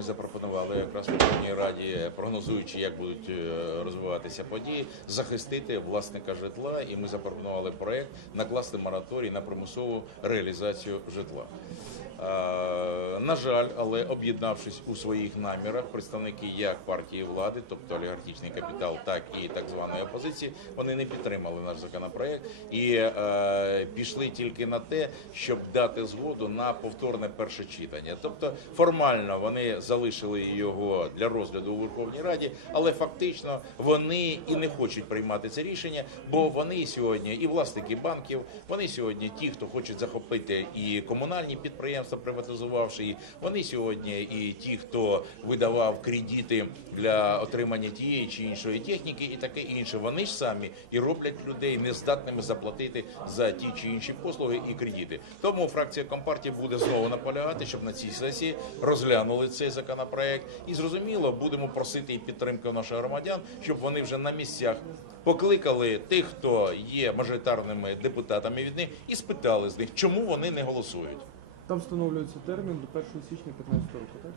ми запропонували якраз Верховній Раді, прогнозуючи, як будуть е, розвиватися події, захистити власника житла. І ми запропонували проект накласти мораторій на примусову реалізацію житла. Е, На жаль, але об'єднавшись у своїх намірах, представники як партії влади, тобто олігархічний капітал, так і так званої опозиції, вони не підтримали наш законопроект і е, пішли тільки на те, щоб дати згоду на повторне перше читання. Тобто формально вони залишили його для розгляду у Верховній Раді, але фактично вони і не хочуть приймати це рішення, бо вони сьогодні і власники банків, вони сьогодні ті, хто хочуть захопити і комунальні підприємства, приватизувавши їх. Вони сьогодні і ті, хто видавав кредити для отримання тієї чи іншої техніки, і таке інше. Вони ж самі і роблять людей нездатними заплатити за ті чи інші послуги і кредити. Тому фракція Компартії буде знову наполягати, щоб на цій сесії розглянули цей законопроект. І зрозуміло, будемо просити і підтримки наших громадян, щоб вони вже на місцях покликали тих, хто є мажоритарними депутатами від них, і спитали з них, чому вони не голосують. Там встановлюється термін до 1 січня 2015 року, так?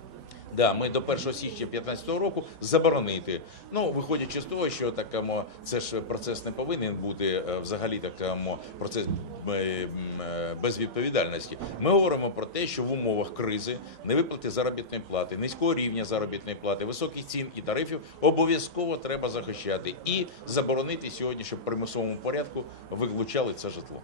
Да, ми до 1 січня 2015 року заборонити. Ну, виходячи з того, що такому це ж процес не повинен бути е, взагалі такому процес е, е, без відповідальності. Ми говоримо про те, що в умовах кризи невиплати заробітної плати, низького рівня заробітної плати, високих цін і тарифів обов'язково треба захищати і заборонити сьогодні, щоб в примусовому порядку вилучали це житло.